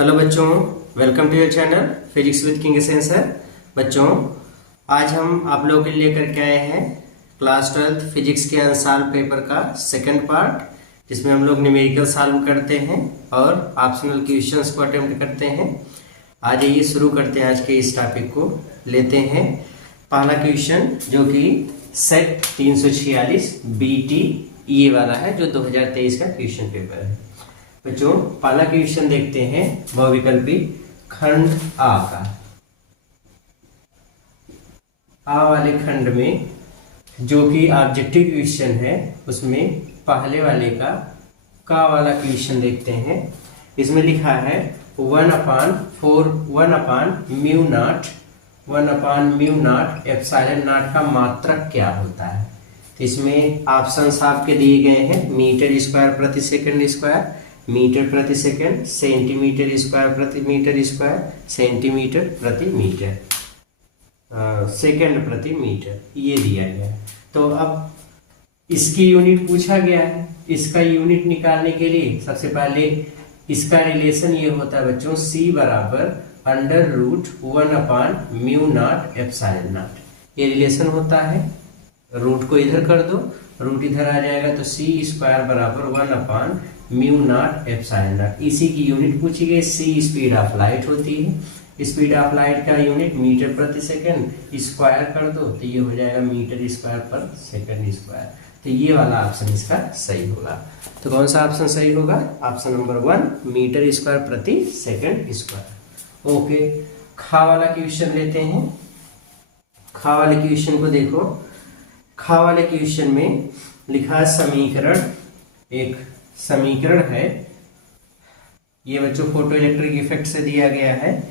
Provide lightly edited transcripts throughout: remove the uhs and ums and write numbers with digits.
Hello बच्चों, welcome to your channel physics with King Sensor. बच्चों, आज हम आप लोगों के लिए लेकर के आए हैं क्लास 12 फिजिक्स के अनसॉल्व पेपर का सेकंड पार्ट, जिसमें हम लोग न्यूमेरिकल सॉल्व करते हैं और ऑप्शनल क्वेश्चंस को अटेम्प्ट करते हैं। आज ये शुरू करते हैं। आज के इस टॉपिक को लेते हैं पहला क्वेश्चन, जो कि सेट 346 BT ये वाला है, जो 2023 का क्वेश्चन पेपर है। बच्चों, पहला क्वेश्चन देखते हैं बहुविकल्पी खंड आ का। आ वाले खंड में जो कि ऑब्जेक्टिव क्वेश्चन है, उसमें पहले वाले का वाला क्वेश्चन देखते हैं। इसमें लिखा है 1/म्यू नॉट एप्सिलॉन नॉट का मात्रक क्या होता है। तो इसमें ऑप्शंस आपके दिए गए हैं: मीटर स्क्वायर प्रति सेकंड स्क्वायर, मीटर प्रति सेकंड, सेंटीमीटर स्क्वायर प्रति मीटर स्क्वायर, सेंटीमीटर प्रति मीटर, सेकंड प्रति मीटर, ये दिया गया है। तो अब इसकी यूनिट पूछा गया है। इसका यूनिट निकालने के लिए सबसे पहले इसका रिलेशन ये होता है बच्चों, C बराबर √1/म्यू नॉट एप्सिलॉन नॉट। ये रिलेशन होता है। रूट को इधर कर दो, रूट इधर आ जाएगा, तो C स्क्वायर बराबर 1/म्यू नॉट एप्सिलॉन नॉट। इसी की यूनिट पूछी गई। C स्पीड ऑफ लाइट होती है। स्पीड ऑफ लाइट का यूनिट मीटर प्रति सेकंड, स्क्वायर कर दो तो ये हो जाएगा मीटर स्क्वायर पर सेकंड स्क्वायर। तो ये वाला ऑप्शन इसका सही होगा। तो कौन सा ऑप्शन सही होगा? ऑप्शन नंबर 1, मीटर स्क्वायर प्रति सेकंड स्क्वायर। ओके, खा वाला क्वेश्चन लेते हैं। खा वाले क्वेश्चन को देखो। खा वाले क्वेश्चन में लिखा है समीकरण, एक समीकरण है। ये बच्चों फोटो इलेक्ट्रिक इफेक्ट से दिया गया है।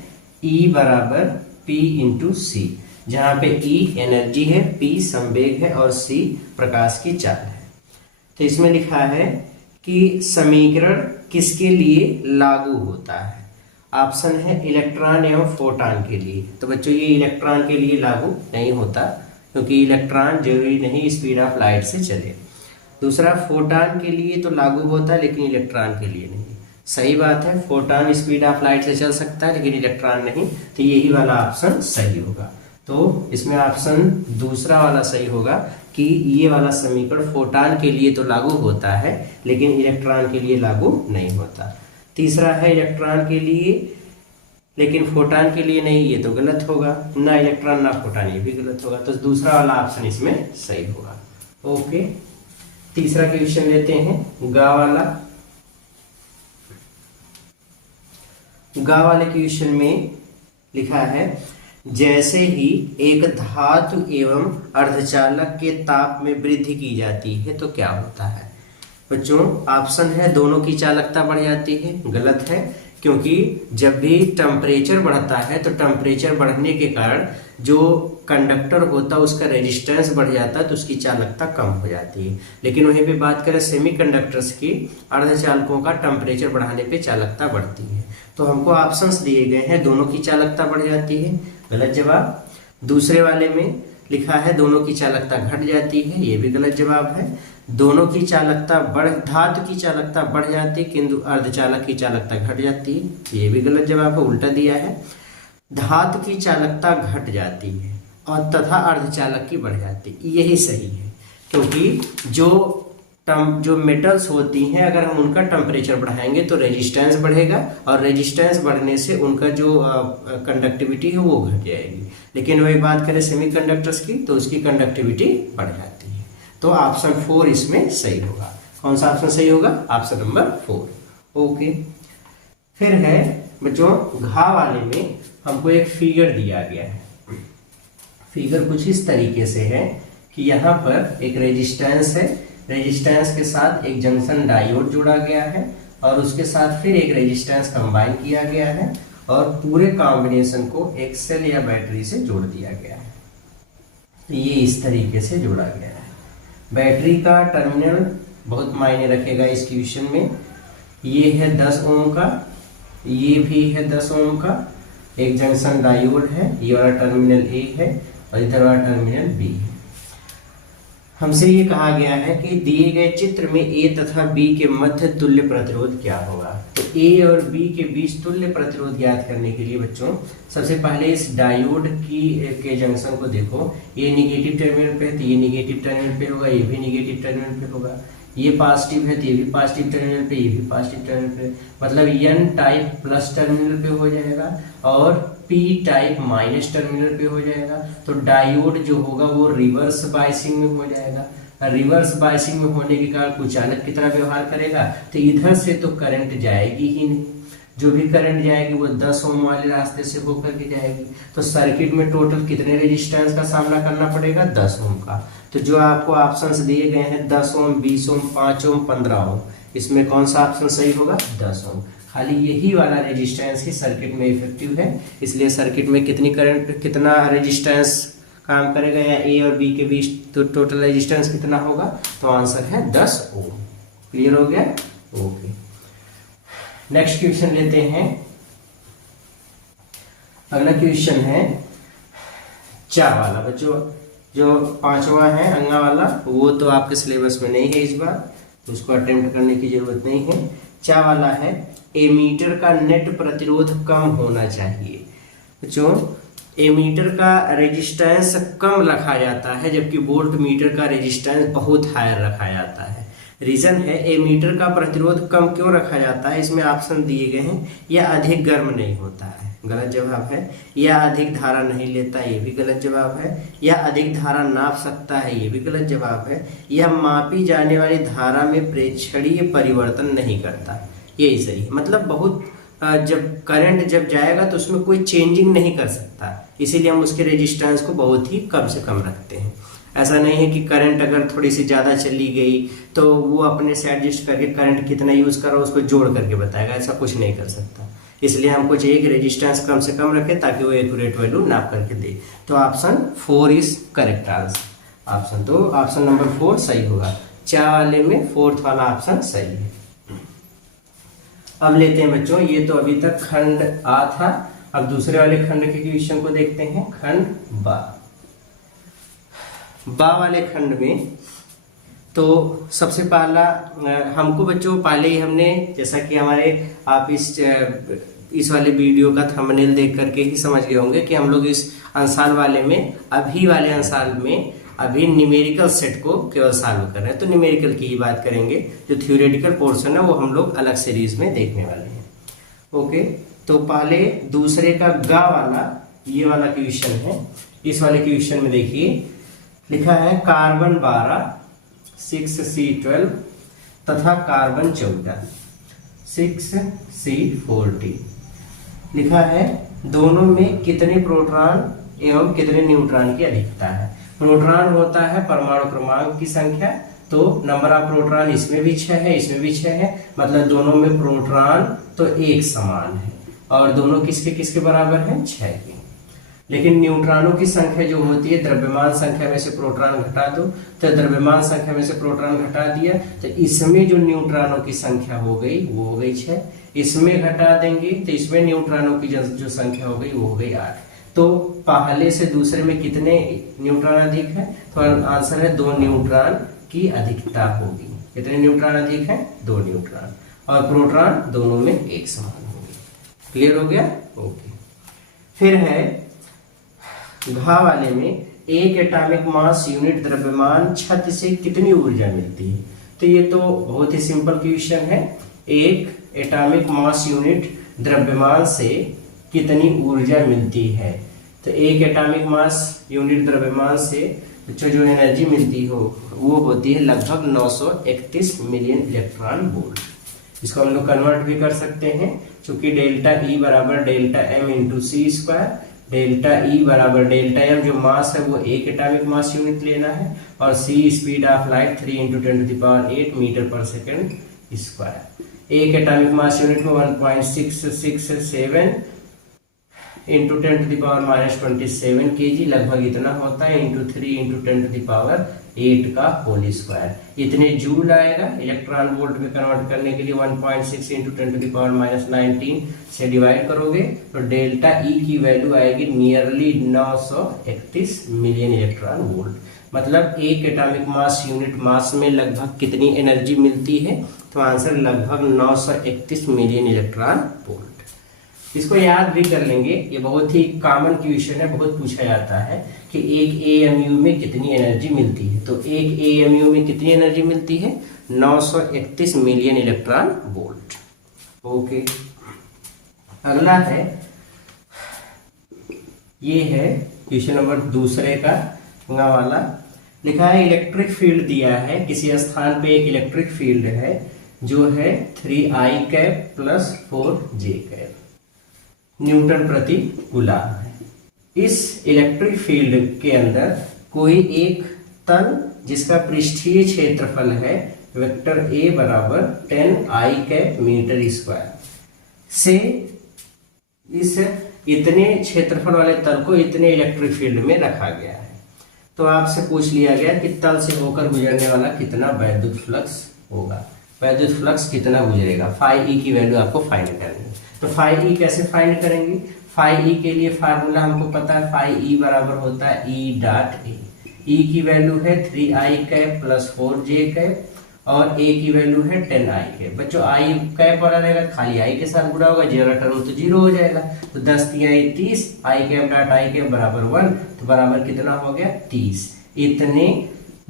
E बराबर P इंटू सी, जहां पे E एनर्जी है, P संवेग है और C प्रकाश की चाल है। तो इसमें लिखा है कि समीकरण किसके लिए लागू होता है। ऑप्शन है इलेक्ट्रॉन एवं फोटॉन के लिए। तो बच्चों, ये इलेक्ट्रॉन के लिए लागू नहीं होता, क्योंकि इलेक्ट्रॉन जरूरी नहीं स्पीड ऑफ लाइट से चले। दूसरा, फोटॉन के लिए तो लागू होता है, लेकिन इलेक्ट्रॉन के लिए नहीं। सही बात है, फोटॉन स्पीड ऑफ लाइट से चल सकता है, लेकिन इलेक्ट्रॉन नहीं। तो यही वाला ऑप्शन सही होगा। तो इसमें ऑप्शन दूसरा वाला सही होगा कि ये वाला समीकरण फोटॉन के लिए तो लागू होता है, लेकिन इलेक्ट्रॉन के लिए लागू नहीं होता। तीसरा है इलेक्ट्रॉन के लिए लेकिन फोटॉन के लिए नहीं, ये तो गलत होगा। ना इलेक्ट्रॉन ना फोटॉन, ये भी गलत होगा। तो दूसरा वाला ऑप्शन इसमें सही होगा। ओके, तीसरा क्वेश्चन लेते हैं गा वाला। गा वाले क्वेश्चन में लिखा है, जैसे ही एक धातु एवं अर्धचालक के ताप में वृद्धि की जाती है तो क्या होता है। बच्चों, ऑप्शन है दोनों की चालकता बढ़ जाती है। गलत है, क्योंकि जब भी टेम्परेचर बढ़ता है तो टेम्परेचर बढ़ने के कारण जो कंडक्टर होता है उसका रेजिस्टेंस बढ़ जाता है, तो उसकी चालकता कम हो जाती है। लेकिन वहीं पे बात करें सेमीकंडक्टर्स की, अर्धचालकों का टेम्परेचर बढ़ाने पे चालकता बढ़ती है। तो हमको ऑप्शंस दिए गए हैं, दोनों की चालकता बढ़ जाती है, गलत जवाब। दूसरे वाले में लिखा है दोनों की चालकता घट जाती है, ये भी गलत जवाब है। दोनों की चालकता धातु की चालकता बढ़ जाती है, किंतु अर्धचालक की चालकता घट जाती है, ये भी गलत जवाब है, उल्टा दिया है। धातु की चालकता घट जाती है और तथा अर्धचालक की बढ़ जाती है, यही सही है। क्योंकि जो मेटल्स होती हैं, अगर हम उनका टेम्परेचर बढ़ाएंगे तो रेजिस्टेंस बढ़ेगा, और रेजिस्टेंस बढ़ने से उनका जो कंडक्टिविटी है वो घट जाएगी। लेकिन वही बात करें सेमीकंडक्टर्स की, तो उसकी कंडक्टिविटी बढ़ जाती है। तो ऑप्शन 4 इसमें सही होगा। कौन सा ऑप्शन सही होगा? Option number 4। ओके, फिर है बच्चों घा वाले में हमको एक फिगर दिया गया है। फिगर कुछ इस तरीके से है कि यहाँ पर एक रेजिस्टेंस है, रेजिस्टेंस के साथ एक जंक्शन डायोड जोड़ा गया है, और उसके साथ फिर एक रेजिस्टेंस कंबाइन किया गया है, और पूरे कॉम्बिनेशन को एक सेल या बैटरी से जोड़ दिया गया है। ये इस तरीके से जोड़ा गया है। बैटरी का टर्मिनल बहुत मायने रखेगा इस क्वेश्चन में। ये है 10 ओम का, ये भी है 10 ओम का। एक जंक्शन डायोड है, ये वाला टर्मिनल A है और इधर वाला टर्मिनल B है। हमसे ये कहा गया है कि दिए गए चित्र में ए तथा बी के मध्य तुल्य प्रतिरोध क्या होगा। तो ए और बी के बीच तुल्य प्रतिरोध ज्ञात करने के लिए बच्चों सबसे पहले इस डायोड के जंक्शन को देखो। ये निगेटिव टर्मिनल पे है तो ये निगेटिव टर्मिनल पे होगा, ये भी निगेटिव टर्मिनल पे होगा। ये पॉजिटिव है तो ये भी पॉजिटिव टर्मिनल पे, ये भी पॉजिटिव टर्मिनल पे, मतलब एन टाइप प्लस टर्मिनल पे हो जाएगा और पी टाइप माइनस टर्मिनल पे हो जाएगा। तो डायोड जो होगा वो रिवर्स बायसिंग में हो जाएगा। रिवर्स बायसिंग में होने के कारण कुचालक की तरह व्यवहार करेगा, तो इधर से तो करंट जाएगी ही नहीं। जो भी करंट जाएगी वो 10 ओम वाले रास्ते से होकर के जाएगी। तो सर्किट में टोटल कितने रेजिस्टेंस का सामना करना पड़ेगा? 10 ओम का। तो जो आपको ऑप्शंस दिए गए हैं 10 ओम, 20 ओम, 5 ओम, 15 ओम, इसमें कौन सा ऑप्शन सही होगा? 10 ओम। खाली यही वाला रेजिस्टेंस ही सर्किट में इफेक्टिव है, इसलिए सर्किट में कितनी करंट, कितना रेजिस्टेंस काम करेगा या ए और बी के बीच तो टोटल रेजिस्टेंस कितना होगा? तो आंसर है 10 ओम। क्लियर हो गया? ओके, नेक्स्ट क्वेश्चन लेते हैं। अगला क्वेश्चन है चा वाला। बच्चों जो 5वां है अंगा वाला वो तो आपके सिलेबस में नहीं है इस बार, तो उसको अटेम्प्ट करने की जरूरत नहीं है। चा वाला है एमीटर का नेट प्रतिरोध कम होना चाहिए। बच्चों एमीटर का रेजिस्टेंस कम रखा जाता है जबकि वोल्ट मीटर का रेजिस्टेंस बहुत हायर रखा जाता है। रीजन है एमीटर का प्रतिरोध कम क्यों रखा जाता है, इसमें ऑप्शन दिए गए हैं। यह अधिक गर्म नहीं होता है, गलत जवाब है। यह अधिक धारा नहीं लेता, ये भी गलत जवाब है। यह अधिक धारा नाप सकता है, ये भी गलत जवाब है। यह मापी जाने वाली धारा में प्रेक्षणीय परिवर्तन नहीं करता, यही सही है। मतलब बहुत जब करंट जब जाएगा तो उसमें कोई चेंजिंग नहीं कर सकता, इसीलिए हम उसके रेजिस्टेंस को बहुत ही कम से कम रखते हैं। ऐसा नहीं है कि करंट अगर थोड़ी सी ज़्यादा चली गई तो वो अपने से एडजस्ट करके करंट कितना यूज़ कर रहा है उसको जोड़ करके बताएगा, ऐसा कुछ नहीं कर सकता। इसलिए हमको चाहिए कि रेजिस्टेंस कम से कम रखे ताकि वो एक्यूरेट वैल्यू नाप करके दे। तो option 4 is correct answer. Option तो ऑप्शन नंबर 4 सही होगा। चा वाले में 4th वाला ऑप्शन सही है। अब लेते हैं बच्चों, ये तो अभी तक खंड आ था, अब दूसरे वाले खंड के क्वेश्चन को देखते हैं। खंड बा वाले खंड में तो सबसे पहला हमको बच्चों पहले ही हमने, जैसा कि हमारे आप इस वाले वीडियो का थंबनेल देख करके ही समझ गए होंगे कि हम लोग इस अंशाल वाले में, अभी वाले अंशाल में अभी न्यूमेरिकल सेट को केवल सॉल्व कर रहे हैं, तो न्यूमेरिकल की ही बात करेंगे। जो थ्योरेटिकल पोर्शन है वो हम लोग अलग सीरीज में देखने वाले हैं। ओके, तो पहले दूसरे का गा वाला ये वाला क्वेश्चन है। इस वाले क्वेश्चन में देखिए लिखा है कार्बन 12 6C12 तथा कार्बन 14 6C40 लिखा है, दोनों में कितने प्रोटॉन एवं कितने न्यूट्रॉन की अधिकता है। प्रोटॉन होता है परमाणु क्रमांक की संख्या, तो नंबर ऑफ प्रोटॉन इसमें भी 6 है, इसमें भी 6 है, मतलब दोनों में प्रोटॉन तो एक समान है और दोनों किसके किसके बराबर हैं? 6 के। लेकिन न्यूट्रॉनों की संख्या जो होती है, द्रव्यमान संख्या में से प्रोटॉन घटा दो, तो द्रव्यमान संख्या में से प्रोटॉन घटा दिया तो इसमें जो न्यूट्रॉनों की संख्या हो गई वो हो गई 6। इसमें घटा देंगे तो इसमें न्यूट्रॉनों की जो संख्या हो गई वो हो गई 8। तो पहले से दूसरे में कितने न्यूट्रॉन अधिक है? तो आंसर है 2 न्यूट्रॉन की अधिकता होगी। कितने न्यूट्रॉन अधिक है? 2 न्यूट्रॉन, और प्रोटॉन दोनों में एक समान होंगे। क्लियर हो गया? ओके, फिर है घा वाले में एक एटॉमिक मास यूनिट द्रव्यमान छत से कितनी ऊर्जा मिलती है। तो ये तो बहुत ही सिंपल क्वेश्चन है। एक एटॉमिक मास यूनिट द्रव्यमान से कितनी ऊर्जा मिलती है। तो एक एटॉमिक मास यूनिट द्रव्यमान से जो एनर्जी मिलती हो वो होती है लगभग 931 मिलियन इलेक्ट्रॉन वोल्ट। इसको हम लोग कन्वर्ट भी कर सकते हैं, क्योंकि डेल्टा ई बराबर डेल्टा एम इंटू सी स्क्वायर। डेल्टा ई बराबर डेल्टा एम जो मास है वो एक एटॉमिक मास यूनिट लेना है, और सी स्पीड ऑफ लाइट 3 × 10⁸ मीटर पर सेकेंड स्क्वायर। एक एटॉमिक मास यूनिट में 1.667 इंटू 10⁻⁻27 kg लगभग इतना होता है, इंटू 3 × 10⁸ का होल स्क्वायर। इतने जूल आएगा। इलेक्ट्रॉन वोल्ट में कन्वर्ट करने के लिए 1.6 इंटू 10⁻⁻19 से डिवाइड करोगे तो डेल्टा ई की वैल्यू आएगी नियरली 931 मिलियन इलेक्ट्रॉन वोल्ट। मतलब एक एटॉमिक मास यूनिट मास में लगभग कितनी एनर्जी मिलती है, तो आंसर लगभग 931 मिलियन इलेक्ट्रॉन वोल्ट। इसको याद भी कर लेंगे, ये बहुत ही कॉमन क्वेश्चन है, बहुत पूछा जाता है कि एक एएमयू में कितनी एनर्जी मिलती है। तो एक एएमयू में कितनी एनर्जी मिलती है, 931 मिलियन इलेक्ट्रॉन वोल्ट। ओके, अगला है, ये है क्वेश्चन नंबर दूसरे का वाला। लिखा है इलेक्ट्रिक फील्ड दिया है, किसी स्थान पे एक इलेक्ट्रिक फील्ड है जो है 3I cap plus 4J cap Newton प्रति कूलम है। इस इलेक्ट्रिक फील्ड के अंदर कोई एक तल जिसका पृष्ठीय क्षेत्रफल है वेक्टर A बराबर 10I कैप मीटर स्क्वायर से इस इतने क्षेत्रफल वाले तल को इतने इलेक्ट्रिक फील्ड में रखा गया है। तो आपसे पूछ लिया गया कि तल से होकर गुजरने वाला कितना वैद्युत फ्लक्स होगा, वैद्युत फ्लक्स कितना गुजरेगा, फाई ई की वैल्यू आपको फाइंड करनी है। तो फाई ई कैसे फाइंड करेंगे, फाई ई के लिए फार्मूला हमको पता है, फाई ई बराबर होता है ई डॉट ए। ई की वैल्यू है 3I cap plus 4J cap और ए की वैल्यू है 10I कैप। बच्चों आई कैप वाला रहेगा, खाली आई के साथ गुणा होगा, जीरो टर्म तो जीरो हो जाएगा। तो 10 × 30, आई कैप डॉट आई कैप बराबर 1, तो बराबर कितना हो गया 30। इतने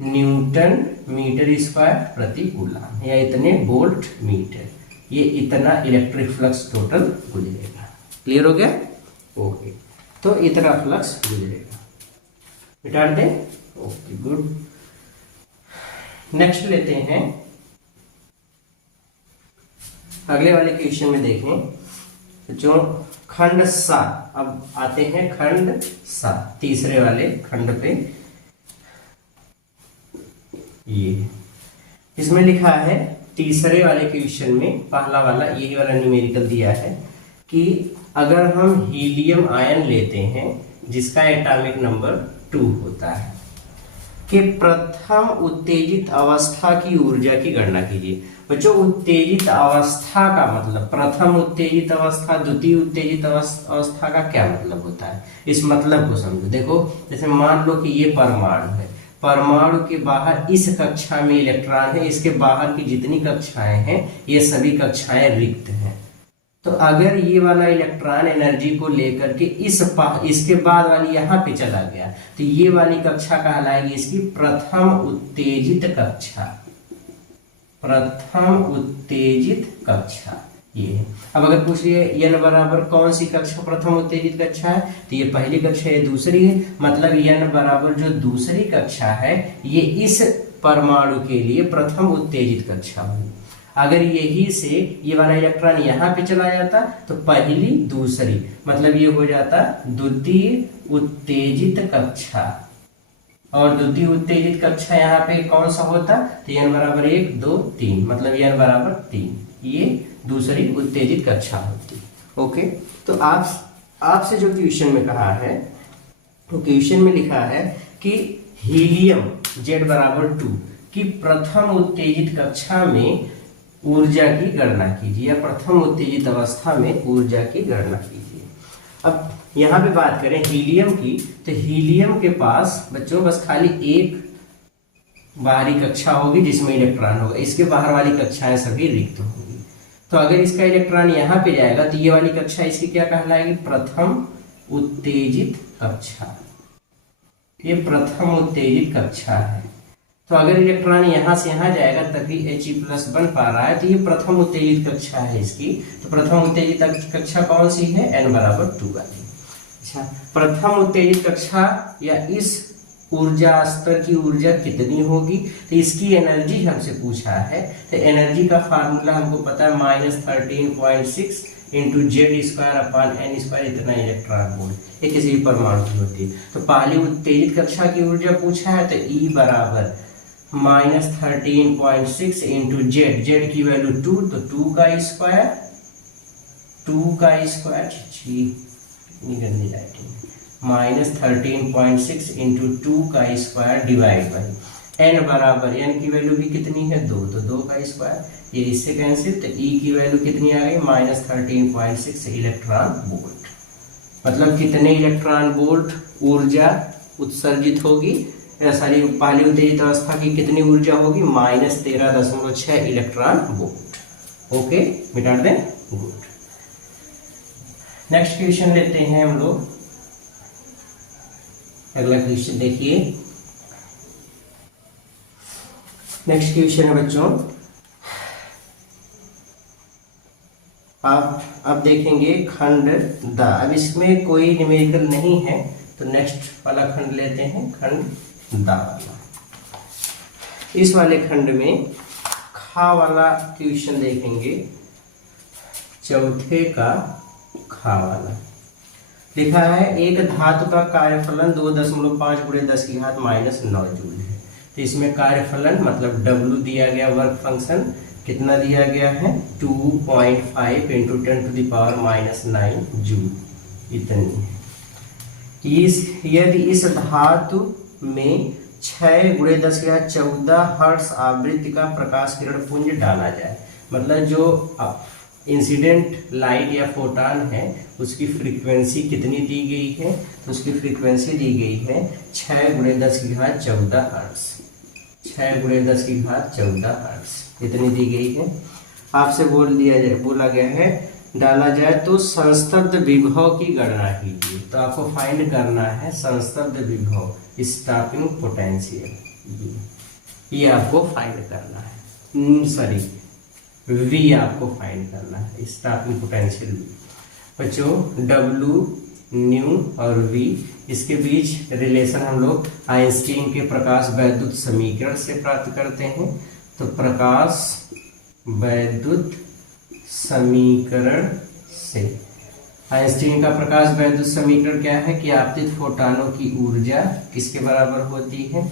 न्यूटन मीटर स्क्वायर प्रति कूलम या इतने वोल्ट मीटर, ये इतना इलेक्ट्रिक फ्लक्स टोटल गुजरेगा। क्लियर हो गया? ओके, तो इतना फ्लक्स गुजरेगा। मिटा दें? Okay, good. नेक्स्ट लेते हैं, अगले वाले क्वेश्चन में देखें जो खंड सा। अब आते हैं खंड सा, तीसरे वाले खंड पे। ये इसमें लिखा है तीसरे वाले क्वेश्चन में, पहला वाला यही वाला न्यूमेरिकल दिया है कि अगर हम हीलियम आयन लेते हैं जिसका एटॉमिक नंबर 2 होता है, कि प्रथम उत्तेजित अवस्था की ऊर्जा की गणना कीजिए। बच्चों, उत्तेजित अवस्था का मतलब प्रथम उत्तेजित अवस्था, द्वितीय उत्तेजित अवस्था का क्या मतलब होता है, इस मतलब को समझो। देखो, जैसे मान लो कि ये परमाणु है, परमाणु के बाहर इस कक्षा में इलेक्ट्रॉन है, इसके बाहर की जितनी कक्षाएं हैं ये सभी कक्षाएं रिक्त हैं। तो अगर ये वाला इलेक्ट्रॉन एनर्जी को लेकर के इसके बाद वाली यहाँ पे चला गया, तो ये वाली कक्षा कहलाएगी इसकी प्रथम उत्तेजित कक्षा। प्रथम उत्तेजित कक्षा ये है। अब अगर पूछ लिया n बराबर कौन सी कक्षा प्रथम उत्तेजित कक्षा है, तो ये पहली कक्षा है, दूसरी है, मतलब n बराबर जो दूसरी कक्षा है ये इस परमाणु के लिए प्रथम उत्तेजित कक्षा हुई। अगर यही से ये वाला इलेक्ट्रॉन यहाँ पे चला जाता तो पहली दूसरी, मतलब ये हो जाता द्वितीय उत्तेजित कक्षा। और द्वितीय उत्तेजित कक्षा यहाँ पे कौन सा होता, तो n बराबर 1 2 3, मतलब n बराबर 3, ये दूसरी उत्तेजित कक्षा होती। ओके, तो आपसे जो क्वेश्चन में कहा है, तो क्वेश्चन में लिखा है कि हीलियम Z बराबर 2 की प्रथम उत्तेजित कक्षा में ऊर्जा की गणना कीजिए, या प्रथम उत्तेजित अवस्था में ऊर्जा की गणना कीजिए। अब यहाँ पे बात करें हीलियम की, तो हीलियम के पास बच्चों बस खाली एक बाहरी कक्षा होगी जिसमें इलेक्ट्रॉन होगा, इसके बाहर वाली कक्षाएं सभी रिक्त होंगी। तो अगर इसका इलेक्ट्रॉन यहाँ पे जाएगा तो ये वाली कक्षा इसकी क्या कहलाएगी, प्रथम उत्तेजित कक्षा। ये प्रथम उत्तेजित कक्षा है। तो अगर इलेक्ट्रॉन यहाँ से यहाँ जाएगा तभी He+ बन पा रहा है, तो ये प्रथम उत्तेजित कक्षा है इसकी। तो प्रथम उत्तेजित कक्षा कौन सी है, n बराबर 2 वाली। अच्छा, प्रथम उत्तेजित कक्षा या इस ऊर्जा स्तर की ऊर्जा कितनी होगी, तो इसकी एनर्जी हमसे पूछा है। तो एनर्जी का फार्मूला हमको पता है, -13.6 × Z²/n², इतना इलेक्ट्रॉन वोल्ट। ये किसी भी परमाणु की होती है। तो पहली उत्तेजित कक्षा की ऊर्जा पूछा है, तो E बराबर -13.6 × Z की वैल्यू 2, तो 2 का स्क्वायर, 2 का स्क्वायर, इतनी गंदी राइटिंग, -13.6 × 2 का स्क्वायर डिवाइड बाई n बराबर, n की वैल्यू भी कितनी है 2, तो 2 का स्क्वायर, ये इससे कैंसिल, तो E की वैल्यू कितनी आ गई, -13.6 इलेक्ट्रॉन वोल्ट। मतलब कितने इलेक्ट्रॉन वोल्ट ऊर्जा उत्सर्जित होगी सारी पहली उत्तेजित अवस्था की कितनी ऊर्जा होगी, -13.6 इलेक्ट्रॉन वोल्ट। ओके, मिटा दें, गुड। नेक्स्ट क्वेश्चन लेते हैं हम लोग। अगला क्वेश्चन देखिए। नेक्स्ट क्वेश्चन है बच्चों, आप अब देखेंगे खंड द। अब इसमें कोई न्यूमेरिकल नहीं है, तो नेक्स्ट वाला खंड लेते हैं, खंड द। इस वाले खंड में खा वाला क्वेश्चन देखेंगे, चौथे का खा वाला। लिखा है एक धातु का कार्यफलन 2.5 × 10⁻⁻9 जूल है। तो इसमें कार्यफलन मतलब W दिया गया, वर्क फंक्शन कितना दिया गया है, 2.5 × 10⁻⁻9 जूल, इतनी है। यदि इस धातु में 6 × 10⁻14 हर्ट्ज आवृत्ति का प्रकाश किरण पुंज डाला जाए, मतलब जो इंसिडेंट लाइट या फोटॉन है उसकी फ्रीक्वेंसी कितनी दी गई है, तो उसकी फ्रीक्वेंसी दी गई है 6 × 10⁻14 हर्ट्ज, 6 × 10⁻14 हर्ट्ज इतनी दी गई है। आपसे बोला गया है डाला जाए तो संस्तब्ध विभव की गणना कीजिए। तो आपको फाइंड करना है संस्तब्ध विभव, स्टॉपिंग पोटेंशियल, ये आपको फाइंड करना है। सॉरी, V आपको फाइंड करना है, स्टॉपिंग पोटेंशियल V। बच्चों W, न्यू और V, इसके बीच रिलेशन हम लोग आइंस्टीन के प्रकाश वैद्युत समीकरण से प्राप्त करते हैं। तो प्रकाश वैद्युत समीकरण से, आइंस्टीन का प्रकाश वैद्युत समीकरण क्या है कि आपतित फोटॉनों की ऊर्जा किसके बराबर होती है,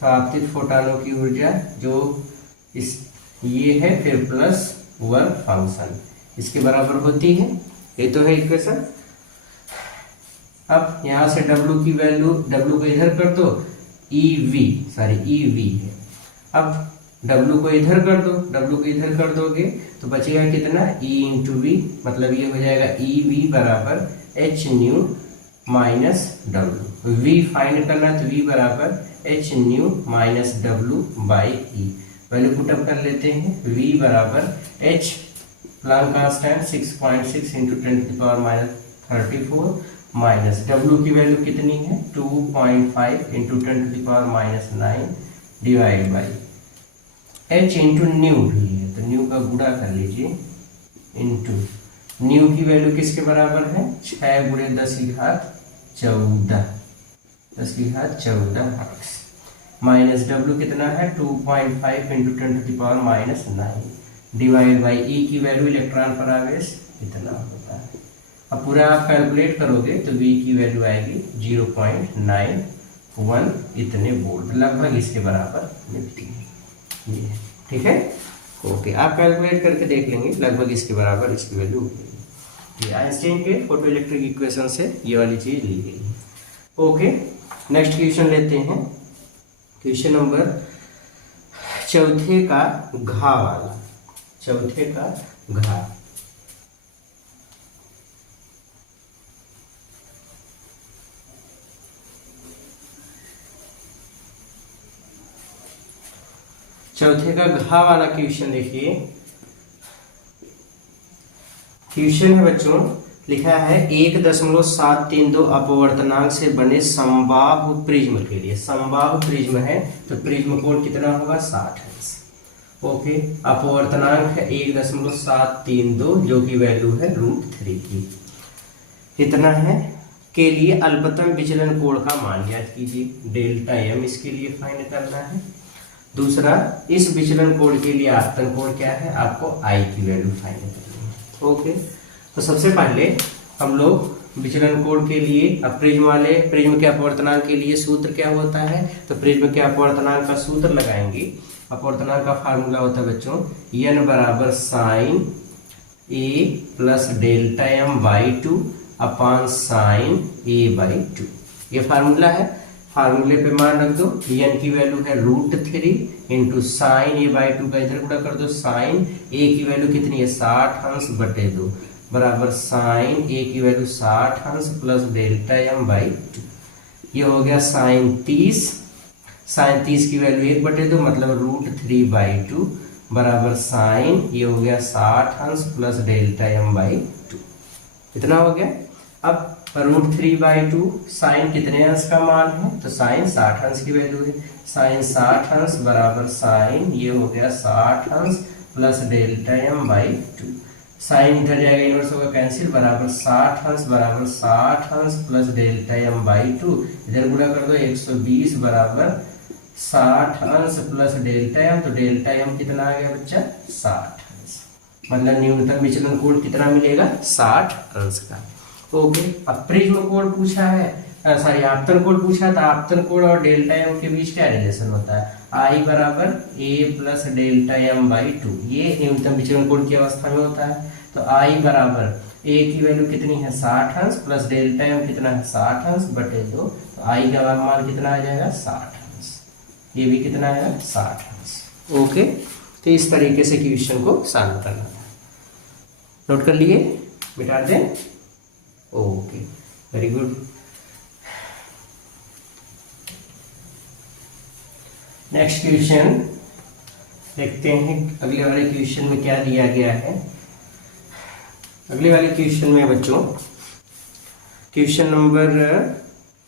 तो आपतित फोटॉनों की ऊर्जा जो ये है, फिर प्लस वर्क फंक्शन इसके बराबर होती है। ये तो है इक्वेशन। अब यहां से W की वैल्यू, W को इधर कर दो, EV है। अब W को इधर कर दो, W को इधर कर दोगे तो बचेगा कितना, E × V, मतलब ये हो जाएगा EV बराबर h nu minus W। V find करना, तो V बराबर h nu minus W by E। Value put up कर लेते हैं। V बराबर h Planck constant 6.6 × 10⁻34 minus W की वैल्यू कितनी है, 2.5 × 10⁻9 divide by h into nu भी है, तो न्यू का गुणा कर लीजिए, इंटू न्यू की वैल्यू किसके बराबर है, 6 × 10⁻14 हर्ट्ज, माइनस W कितना है, 2.5 × 10⁻9 डिवाइड बाई E की वैल्यू इलेक्ट्रॉन पर आवेश इतना होता है। अब पूरा आप कैलकुलेट करोगे तो V की वैल्यू आएगी 0.91 इतने वोल्ट, लगभग इसके बराबर मिलती है। ये ठीक है, ओके। आप कैलकुलेट करके देख लेंगे, लगभग इसके बराबर इसकी वैल्यू होगी। ये आइंस्टीन के फोटो इलेक्ट्रिक इक्वेशन से ये वाली चीज ली गई है। ओके, नेक्स्ट क्वेश्चन लेते हैं, क्वेश्चन नंबर चौथे का घा वाला, चौथे का घा। चौथे का घा वाला क्वेश्चन देखिए। क्वेश्चन है बच्चों, लिखा है 1.732 अपवर्तनांक से बने समबाहु प्रिज्म के लिए, समबाहु प्रिज्म है तो प्रिज्म कोण कितना होगा, 60 है। ओके, अपवर्तनांक है 1.732 जो की वैल्यू है √3 की, इतना है के लिए अल्पतम विचलन कोण का मान ज्ञात कीजिए, डेल्टा m इसके लिए फाइंड करना है। दूसरा, इस विचलन कोण के लिए आपतन कोण क्या है, आपको I की वैल्यू फाइंड करनी है। ओके, तो सबसे पहले हम लोग विचलन कोण के लिए, अब प्रिज्म के अपवर्तनांक के लिए सूत्र क्या होता है, तो प्रिज्म के अपवर्तनांक का सूत्र लगाएंगे। अपवर्तनांक का फार्मूला होता है बच्चों n बराबर sine a plus delta m by 2 upon sine a by 2, ये फार्मूला है। फार्मूले पे मान रख दो, n की वैल्यू है √3 इंटू साइन a बाई 2 का इधर गुणा कर दो, साइन a की वैल्यू कितनी है 60 अंश बटे 2 बराबर साइन a की वैल्यू 60 अंश प्लस डेल्टा m बाई 2, ये हो गया साइन 30, साइन 30 की वैल्यू 1/2 मतलब √3/2 बराबर साइन ये हो गया 60 अंश प्लस डेल्टा m/2। कितना हो गया? अब √3/2 साइन कितने अंश का मान है? तो साइन 60 अंश की वैल्यू है। साइन 60 अंश बराबर साइन ये हो गया 60 अंश प्लस डेल्टा m/2। साइन इधर जाएगा, इनवर्स होगा कैंसिल, बराबर 60 अंश बराबर 60 अंश प्लस डेल्टा m/2। इधर गुणा कर दो 120 बराबर 60 अंश प्लस डेल्टा m, तो डेल्टा m कितना आ गया बच्चा? 60 अंश। मतलब न्यूनतम विचलन कोण कितना मिलेगा? 60 अंश का। ओके, अब प्रिज्म कोण पूछा है, सॉरी आपतन कोण पूछा है, तो आपतन कोण और डेल्टा m के बीच क्या रिलेशन होता है? I बराबर a प्लस डेल्टा m/2, ये न्यूनतम विचलन कोण की अवस्था में होता है। तो I बराबर a की वैल्यू कितनी है? 60 अंश प्लस डेल्टा m कितना है? 60 अंश बटे 2, तो I का मान कितना आ जाएगा? 60 अंश। ये भी कितना आएगा? 60 अंश। ओके, तो इस तरीके से क्वेश्चन को सॉल्व करना था। नोट कर लिए? मिटा दें? Okay, very good. Next question देखते हैं अगले वाले क्वेश्चन में क्या दिया गया है। अगले वाले क्वेश्चन में बच्चों क्वेश्चन नंबर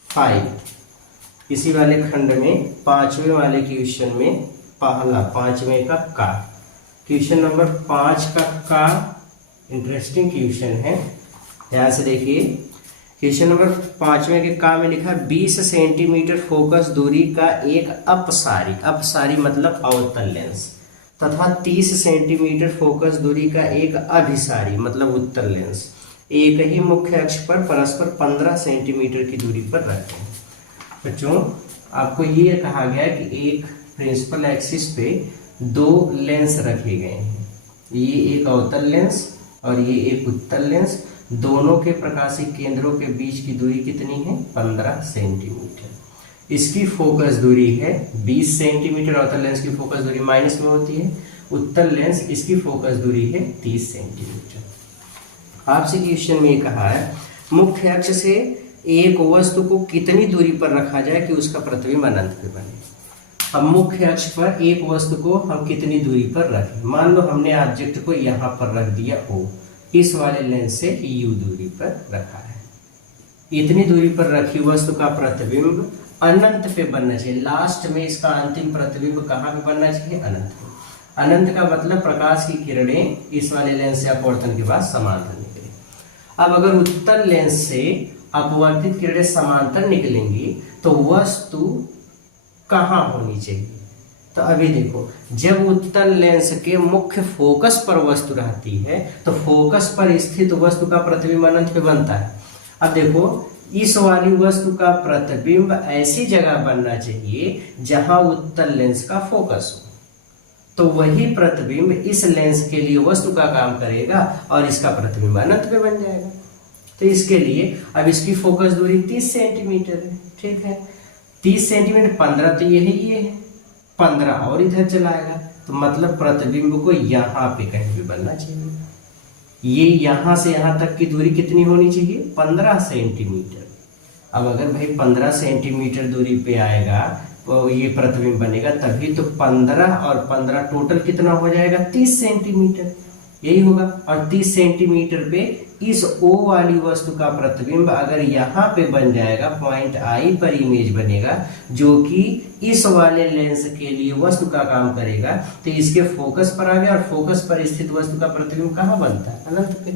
5 इसी वाले खंड में 5वें वाले क्वेश्चन में पहला 5वें का क्वेश्चन नंबर 5 का इंटरेस्टिंग क्वेश्चन है। ध्यान से देखिए, क्वेश्चन नंबर 5वें के में लिखा 20 सेंटीमीटर फोकस दूरी का एक अपसारी मतलब अवतल लेंस तथा 30 सेंटीमीटर फोकस दूरी का एक अभिसारी मतलब उत्तल लेंस एक ही मुख्य अक्ष पर परस्पर 15 सेंटीमीटर की दूरी पर रखते हैं। बच्चों, आपको ये कहा गया कि एक प्रिंसिपल एक्सिस पे 2 लेंस रखे गए हैं, ये एक अवतल लेंस और ये एक उत्तल लेंस। दोनों के प्रकाशिक केंद्रों के बीच की दूरी कितनी है? 15 सेंटीमीटर। इसकी फोकस दूरी है 20 सेंटीमीटर। अवतल लेंस की फोकस दूरी माइनस में होती है। उत्तल लेंस इसकी फोकस दूरी है 30 सेंटीमीटर। आपसे क्वेश्चन में कहा है मुख्य अक्ष से एक वस्तु को कितनी दूरी पर रखा जाए कि उसका प्रतिबिंब अनंत पे बने। अब मुख्य अक्ष पर एक वस्तु को हम कितनी दूरी पर रखें? मान लो हमने ऑब्जेक्ट को यहाँ पर रख दिया O, इस वाले लेंस से U दूरी पर रखा है। इतनी दूरी पर रखी वस्तु का प्रतिबिंब अनंत पे बनना चाहिए। लास्ट में इसका अंतिम प्रतिबिंब कहाँ पे बनना चाहिए? अनंत पे। अनंत का मतलब प्रकाश की किरणें इस वाले लेंस से अपवर्तन के बाद समांतर निकले। अब अगर उत्तल लेंस से अपवर्तित किरणें समांतर निकलेंगी तो वस्तु कहाँ होनी चाहिए? तो अभी देखो, जब उत्तल लेंस के मुख्य फोकस पर वस्तु रहती है तो फोकस पर स्थित वस्तु का प्रतिबिंब अनंत पे बनता है। अब देखो, इस वाली वस्तु का प्रतिबिंब ऐसी जगह बनना चाहिए जहां उत्तल लेंस का फोकस हो, तो वही प्रतिबिंब इस लेंस के लिए वस्तु का काम करेगा और इसका प्रतिबिंब अनंत पे बन जाएगा। तो इसके लिए अब इसकी फोकस दूरी 30 सेंटीमीटर है। ठीक है, 30 सेंटीमीटर 15 तो ये है 15 और इधर चलाएगा, तो मतलब प्रतिबिंब को यहाँ पे कहीं भी बनना चाहिए। ये यहाँ से यहाँ तक की दूरी कितनी होनी चाहिए? 15 सेंटीमीटर। अब अगर भाई 15 सेंटीमीटर दूरी पे आएगा तो ये प्रतिबिंब बनेगा, तभी तो 15 और 15 टोटल कितना हो जाएगा? 30 सेंटीमीटर, यही होगा। और 30 सेंटीमीटर पे इस O वाली वस्तु का प्रतिबिंब अगर यहाँ पे बन जाएगा, पॉइंट I पर इमेज बनेगा जो कि इस वाले लेंस के लिए वस्तु का काम करेगा, तो इसके फोकस पर आ गया और फोकस पर स्थित वस्तु का प्रतिबिंब कहाँ बनता है? अनंत पे।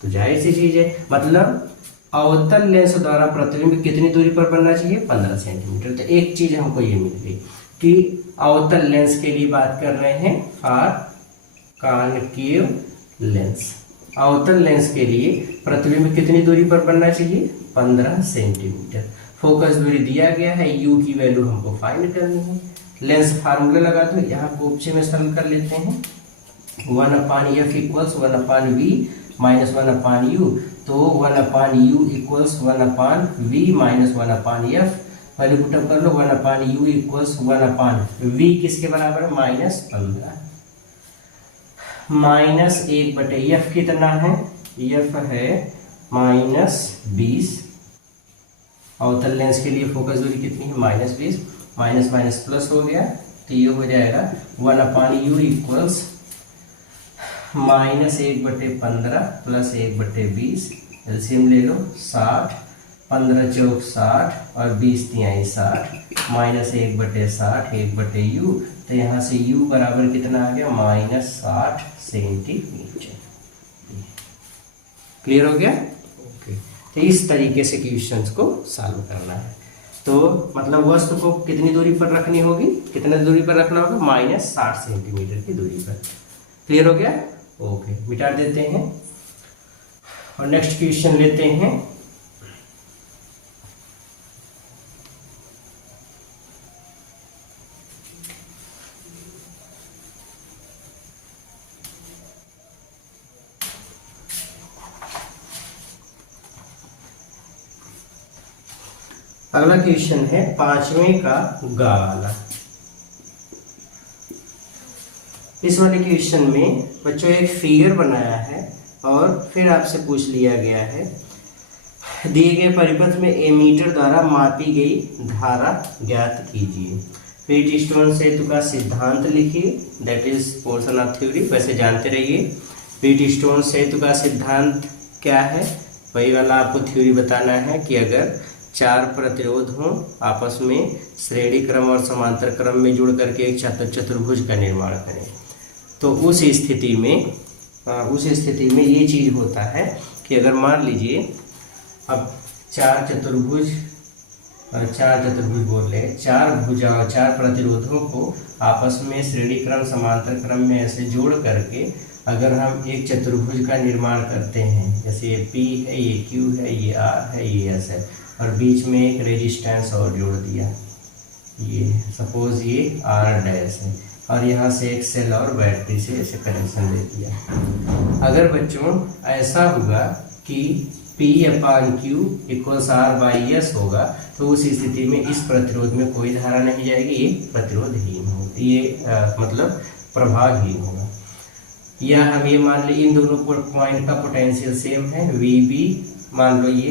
तो जाहिर सी चीज है, मतलब अवतल लेंस द्वारा प्रतिबिंब कितनी दूरी पर बनना चाहिए? 15 सेंटीमीटर। तो एक चीज हमको ये मिल गई कि अवतल लेंस के लिए बात कर रहे हैं फॉर कॉनकेव लेंस। अवतल लेंस के लिए प्रतिबिंब कितनी दूरी पर बनना चाहिए? 15 सेंटीमीटर। फोकस दूरी दिया गया है, U की वैल्यू हमको फाइंड करनी है। लेंस फार्मूला लगा दो, यहाँ कोपचे में सरल कर लेते हैं। 1/f equals 1/v minus 1/u, तो 1/u equals 1/v minus 1/f। Value put up कर लो, 1/u इक्वल्स 1/v किसके बराबर है? -15 माइनस 1/f कितना है? f है -20। अवतल लेंस के लिए फोकस दूरी कितनी है? -20। माइनस माइनस प्लस हो गया, तो ये हो जाएगा 1/u इक्वल्स -1/15 प्लस 1/20, एलसीएम ले लो 60, 15 चौक 60 और 20 तिहाई 60, -1/60 1/u, तो यहाँ से u बराबर कितना आ गया -60 सेंटीमीटर। क्लियर हो गया? ओके, तो इस तरीके से क्वेश्चंस को सॉल्व करना है। तो मतलब वस्तु को कितनी दूरी पर रखनी होगी, कितने दूरी पर रखना होगा, -60 सेंटीमीटर की दूरी पर। क्लियर हो गया? ओके, मिटा देते हैं और नेक्स्ट क्वेश्चन लेते हैं। अगला क्वेश्चन है 5वें का गा वाला। इस वाले क्वेश्चन में बच्चों एक फिगर बनाया है और फिर आपसे पूछ लिया गया है दिए गए परिपथ में एमीटर द्वारा मापी गई धारा ज्ञात कीजिए। व्हीटस्टोन सेतु का सिद्धांत लिखिए, that is portion of theory. वैसे जानते रहिए व्हीटस्टोन सेतु का सिद्धांत क्या है, वही वाला आपको थ्योरी बताना है कि अगर 4 प्रतिरोध हों आपस में श्रेणी क्रम और समांतर क्रम में जुड़ करके एक चतुर्भुज का निर्माण करें, तो उस स्थिति में ये चीज होता है कि अगर मान लीजिए अब 4 चतुर्भुज बोल रहे हैं, 4 भुजा और 4 प्रतिरोधों को आपस में श्रेणी क्रम समांतर क्रम में ऐसे जोड़ करके अगर हम एक चतुर्भुज का निर्माण करते हैं, जैसे ये P है, ये Q है, ये R है, ये S है, और बीच में एक रेजिस्टेंस और जोड़ दिया, ये सपोज ये R डैश है, और यहाँ से एक सेल और बैटरी से ऐसे कनेक्शन दे दिया। अगर बच्चों ऐसा होगा कि P/Q इक्वल्स R/S होगा, तो उस स्थिति में इस प्रतिरोध में कोई धारा नहीं जाएगी, ये प्रतिरोधहीन होगा, ये मतलब प्रभावहीन होगा। या हम ये मान ली इन दोनों पॉइंट का पोटेंशियल सेम है, VB मान लो ये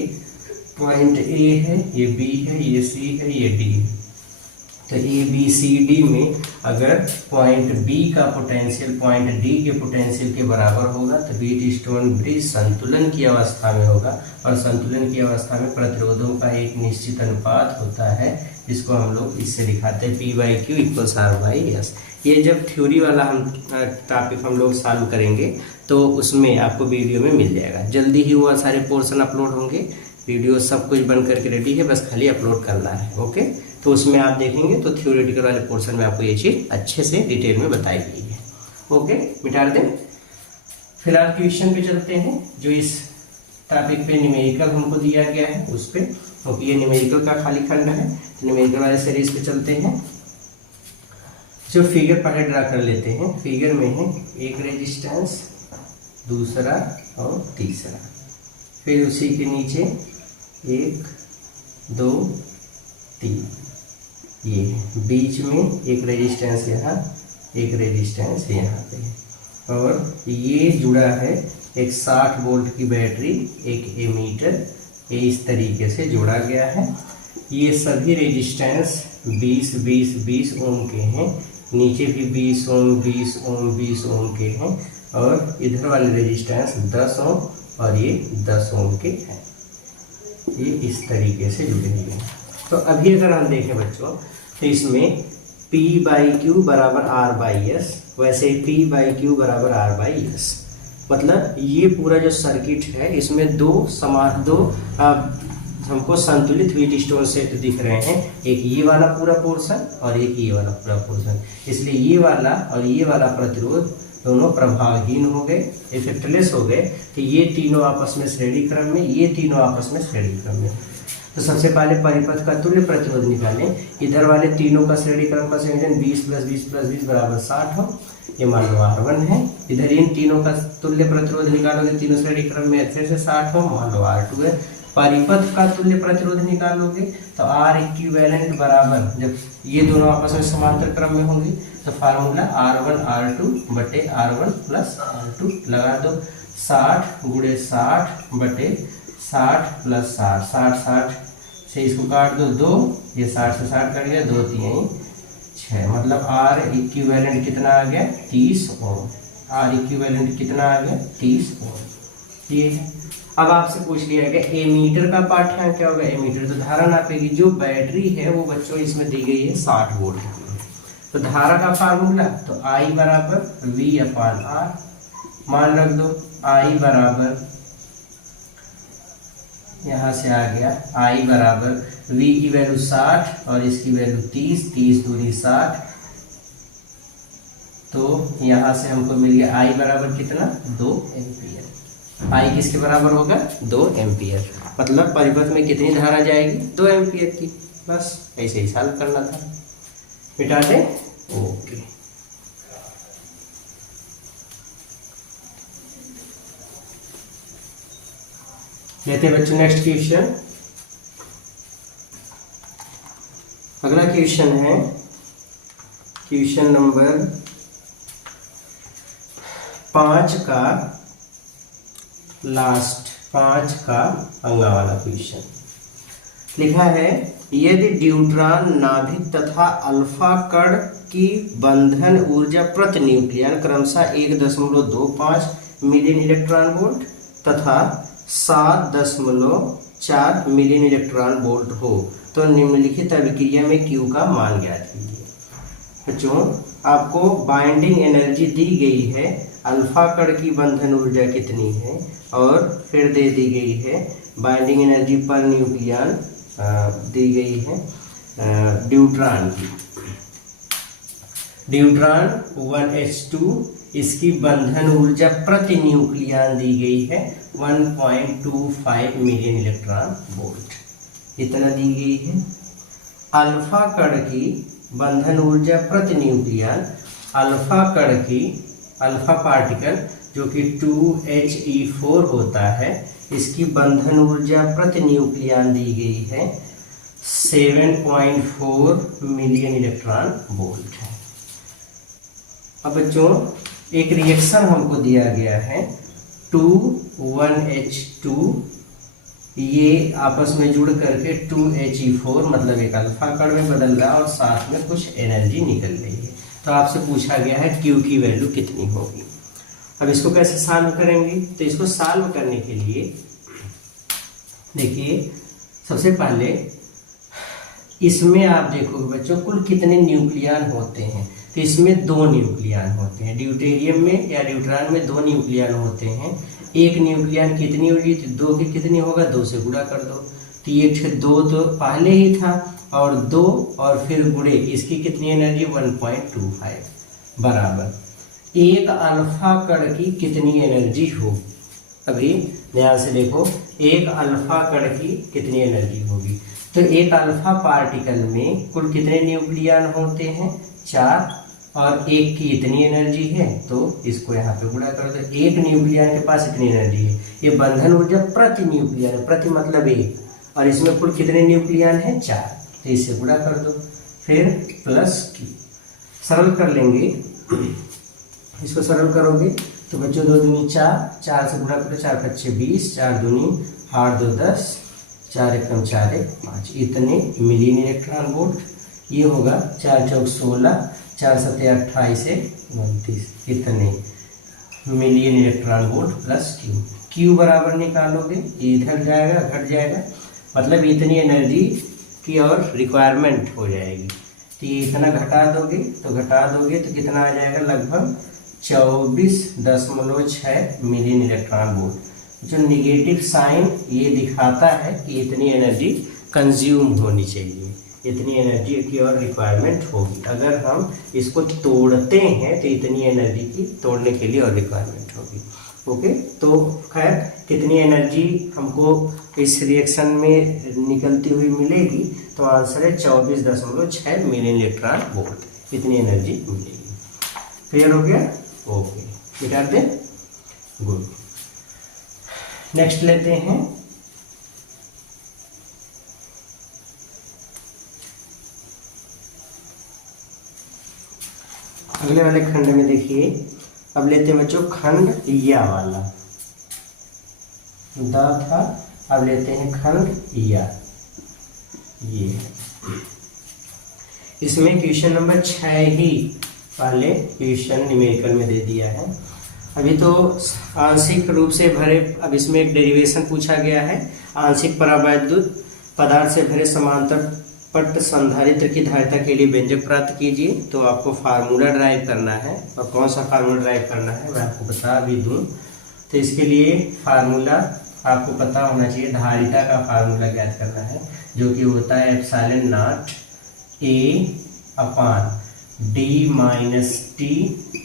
पॉइंट A है, ये B है, ये C है, ये D है, तो ABCD में अगर पॉइंट B का पोटेंशियल पॉइंट D के पोटेंशियल के बराबर होगा तो व्हीटस्टोन ब्रिज संतुलन की अवस्था में होगा, और संतुलन की अवस्था में प्रतिरोधों का एक निश्चित अनुपात होता है, जिसको हम लोग इससे दिखाते हैं P/Q इक्वल्स R/S। ये जब थ्योरी वाला टॉपिक हम लोग सॉल्व करेंगे तो उसमें आपको वीडियो में मिल जाएगा, जल्दी ही वो सारे पोर्शन अपलोड होंगे, वीडियो सब कुछ बन करके रेडी है, बस खाली अपलोड करना है। ओके, तो उसमें आप देखेंगे तो थ्योरेटिकल वाले पोर्शन में आपको ये चीज़ अच्छे से डिटेल में बताई गई है। ओके, मिटा दें। फिलहाल क्वेश्चन पे चलते हैं, जो इस टॉपिक पे न्यूमेरिकल हमको दिया गया है उस पर, क्योंकि ये न्यूमेरिकल का खाली खंड है, तो न्यूमेरिकल वाले सीरीज पे चलते हैं। जो फिगर पहले ड्रा कर लेते हैं, फिगर में है एक रेजिस्टेंस, दूसरा और तीसरा, फिर उसी के नीचे 1 2 3, ये बीच में एक रेजिस्टेंस यहाँ, एक रेजिस्टेंस यहाँ पे, और ये जुड़ा है एक 60 वोल्ट की बैटरी, एक एमीटर, ये इस तरीके से जोड़ा गया है। ये सभी रेजिस्टेंस 20 ओम के हैं, नीचे भी 20 ओम 20 ओम के हैं, और इधर वाले रेजिस्टेंस 10 ओम और ये 10 ओम के हैं, ये इस तरीके से जुड़े हुए हैं। तो अभी अगर हम देखें बच्चों, तो इसमें P/Q बराबर R/S, वैसे P/Q बराबर R/S, मतलब ये पूरा जो सर्किट है इसमें दो हमको संतुलित व्हीटस्टोन सेट दिख रहे हैं, एक ये वाला पूरा पोर्शन और एक ये वाला पूरा पोर्शन, इसलिए ये वाला और ये वाला प्रतिरोध दोनों प्रभावहीन हो गए, इफेक्टलेस हो गए, कि ये तीनों आपस में श्रेणी क्रम में, ये तीनों आपस में श्रेणी क्रम में। तो सबसे पहले परिपथ का तुल्य प्रतिरोध निकालें, इधर वाले तीनों का श्रेणी क्रम का संयोजन 20 + 20 + 20 बराबर 60 हो, ये मान लो R1 है, इधर इन तीनों का तुल्य प्रतिरोध निकालोगे, तीनों श्रेणी क्रम में अच्छे से 60 हो, मान लो R2 है। परिपथ का तुल्य प्रतिरोध निकालोगे तो R इक्विवेलेंट बराबर, जब ये दोनों आपस में समांतर क्रम में होंगे तो फार्मूला R1 R2 बटे R1 + R2 लगा दो, 60 × 60 बटे 60 + 60, 60 60 से इसको काट दो 2, ये 60 से 60 कट गया, 2 3 6, मतलब R इक्विवेलेंट कितना आ गया 30 ओम। R इक्विवेलेंट कितना आ गया 30 ओम। ये है। अब आपसे पूछ लिया गया एमीटर का पाठ्यांक क्या होगा। एमीटर तो धारा नापेगी। जो बैटरी है वो बच्चों इसमें दी गई है 60 वोल्ट की है। तो धारा का फार्मूला तो I बराबर V/R, मान रख दो I बराबर, यहाँ से आ गया I बराबर V की वैल्यू 60 और इसकी वैल्यू 30, 30 दूनी 60, तो यहाँ से हमको मिल गया I बराबर कितना 2 एम्पियर। I किसके बराबर होगा 2 एम्पियर। मतलब परिपथ में कितनी धारा जाएगी 2 एम्पियर की। बस ऐसे ही सॉल्व करना था। मिटा दे, ओके। लेते हैं बच्चों नेक्स्ट क्वेश्चन। अगला क्वेश्चन है क्वेश्चन नंबर 5 का लास्ट, 5 का अगला वाला क्वेश्चन। लिखा है यदि ड्यूट्रॉन नाभिक तथा अल्फा कण की बंधन ऊर्जा प्रति न्यूक्लियन क्रमशः 1.25 मिलियन इलेक्ट्रॉन वोल्ट तथा 7.4 मिलियन इलेक्ट्रॉन वोल्ट हो तो निम्नलिखित अभिक्रिया में Q का मान ज्ञात कीजिए। बच्चों आपको बाइंडिंग एनर्जी दी गई है, अल्फा कण की बंधन ऊर्जा कितनी है, और फिर दे दी गई है बाइंडिंग एनर्जी पर न्यूक्लियन दी गई है ड्यूट्रॉन की। ड्यूट्रॉन 1H2, इसकी बंधन ऊर्जा प्रति न्यूक्लियन दी गई है 1.25 मिलियन इलेक्ट्रॉन वोल्ट, इतना दी गई है। अल्फा कण की बंधन ऊर्जा प्रति न्यूक्लियन, अल्फा कण की, अल्फा पार्टिकल जो कि 2He4 होता है, इसकी बंधन ऊर्जा प्रति न्यूक्लियन दी गई है 7.4 मिलियन इलेक्ट्रॉन वोल्ट है। अब बच्चों एक रिएक्शन हमको दिया गया है 2,1H2, ये आपस में जुड़ करके 2He4 मतलब एक अल्फा कण में बदल रहा है और साथ में कुछ एनर्जी निकल रही है। तो आपसे पूछा गया है Q की वैल्यू कितनी होगी। अब इसको कैसे सॉल्व करेंगे, तो इसको सॉल्व करने के लिए देखिए सबसे पहले इसमें आप देखोगे बच्चों कुल कितने न्यूक्लियन होते हैं। तो इसमें 2 न्यूक्लियन होते हैं, ड्यूटेरियम में या न्यूट्रॉन में 2 न्यूक्लियन होते हैं। एक न्यूक्लियन कितनी होगी, तो 2 की कितनी होगा, 2 से गुणा कर दो। तो ये 2 तो पहले ही था और 2 और फिर गुणे, इसकी कितनी एनर्जी 1.25 बराबर एक अल्फा कण की कितनी एनर्जी होगी। अभी ध्यान से देखो एक अल्फा कण की कितनी एनर्जी होगी। तो एक अल्फा पार्टिकल में कुल कितने न्यूक्लियन होते हैं 4 और एक की इतनी एनर्जी है, तो इसको यहाँ पे गुणा कर दो। एक न्यूक्लियन के पास इतनी एनर्जी है, ये बंधन ऊर्जा प्रति न्यूक्लियन है, प्रति मतलब एक, और इसमें कुल कितने न्यूक्लियन है 4, तो इससे गुणा कर दो। फिर प्लस Q, सरल कर लेंगे। इसको सरल करोगे तो बच्चों 2 दूनी 4, 4 से गुणा करो, 4 5 20, 4 दूनी 8 2 10, 4 एकम 4 1 5, इतने मिलियन इलेक्ट्रॉन वोल्ट। ये होगा 4 चौक 16, 4 7 28 से 29, इतने million electron volt plus Q। Q बराबर निकालोगे इधर जाएगा घट जाएगा, मतलब इतनी एनर्जी की और रिक्वायरमेंट हो जाएगी। तो ये इतना घटा दोगे तो कितना आ जाएगा, लगभग 24.6 मिलियन इलेक्ट्रॉन वोल्ट। जो निगेटिव साइन ये दिखाता है कि इतनी एनर्जी कंज्यूम होनी चाहिए, इतनी एनर्जी की और रिक्वायरमेंट होगी। अगर हम इसको तोड़ते हैं तो इतनी एनर्जी की तोड़ने के लिए और रिक्वायरमेंट होगी। ओके, तो खैर कितनी एनर्जी हमको इस रिएक्शन में निकलती हुई मिलेगी, तो आंसर है 24.6 मिलियन इलेक्ट्रॉन वोल्ट, इतनी एनर्जी मिलेगी। क्लियर हो गया? ओके, मिटा दे, गुड। नेक्स्ट लेते हैं अगले वाले खंड में। देखिए अब लेते हैं बच्चों खंड या वाला, द था, अब लेते हैं खंड या। ये इसमें क्वेश्चन नंबर 6 ही पहले क्वेश्चन न्यूमेरिकल में दे दिया है। अभी तो आंशिक रूप से भरे, अब इसमें एक डेरिवेशन पूछा गया है। आंशिक परावैद्युत पदार्थ से भरे समांतर पट्ट संधारित्र की धारिता के लिए व्यंजक प्राप्त कीजिए। तो आपको फार्मूला ड्राइव करना है, और कौन सा फार्मूला ड्राइव करना है मैं आपको बता भी दूं। तो इसके लिए फार्मूला आपको पता होना चाहिए, धारिता का फार्मूला ज्ञात करना है, जो कि होता है epsilon not a upon D minus T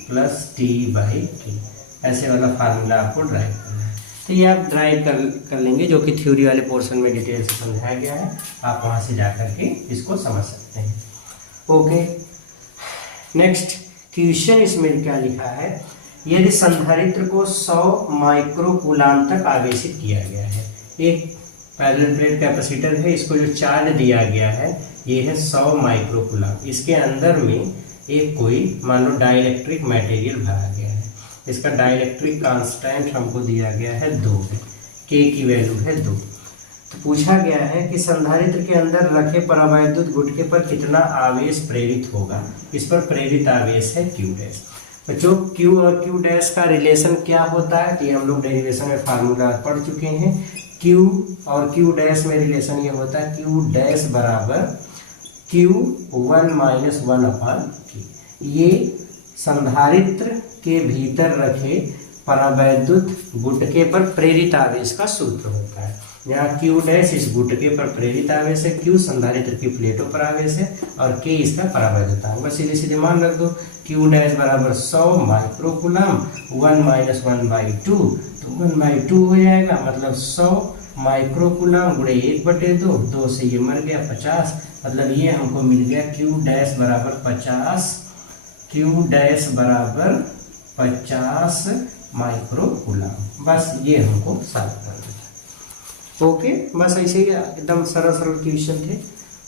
plus T by T. ऐसे वाला फार्मूला आपको ड्राइव करना है। तो ये आप ड्राइव कर लेंगे, जो कि थ्योरी वाले पोर्शन में डिटेल से समझाया गया है। आप वहाँ से जा करके इसको समझ सकते हैं। ओके, नेक्स्ट क्वेश्चन इसमें क्या लिखा है, यदि संधारित्र को 100 माइक्रोकूलाम तक आवेशित किया गया है। एक पैरेलल प्लेट कैपेसिटर है, इसको जो चार्ज दिया गया है ये है 100 माइक्रोकूलाम। इसके अंदर में एक कोई मान लो डाइलेक्ट्रिक मटेरियल भरा गया है। इसका डाइलेक्ट्रिक कांस्टेंट हमको दिया गया है 2 है, के की वैल्यू है 2। तो पूछा गया है कि संधारित्र के अंदर रखे परावैद्युत गुटके पर कितना आवेश प्रेरित होगा। इस पर प्रेरित आवेश है Q डैश। बच्चों Q और Q डैश का रिलेशन क्या होता है, तो ये हम लोग डेरिवेशन में फार्मूला पढ़ चुके हैं। Q और Q डैश में रिलेशन ये होता है Q डैश बराबर Q1 माइनस 1 अपान Q। ये संधारित्र के भीतर रखे परावैद्युत गुटके पर प्रेरित आवेश का सूत्र होता है। यहाँ Q डैश इस गुटके पर प्रेरित आवेश है, Q संधारित्र की प्लेटों पर आवेश है, और K इसका परावैद्युतांक। बस सीधे सीधे मान रख दो, Q डैश बराबर 100 माइक्रोकूलम 1 माइनस 1/2, तो 1/2 हो जाएगा। मतलब 100 माइक्रोकूलम गुणे 1/2, 2 से ये मर गया 50। मतलब ये हमको मिल गया Q डैश बराबर 50, Q डैश बराबर 50 माइक्रोकूलम। बस ये हमको सॉल्व कर देना। ओके, बस ऐसे ही एकदम सरल सरल क्वेश्चन थे,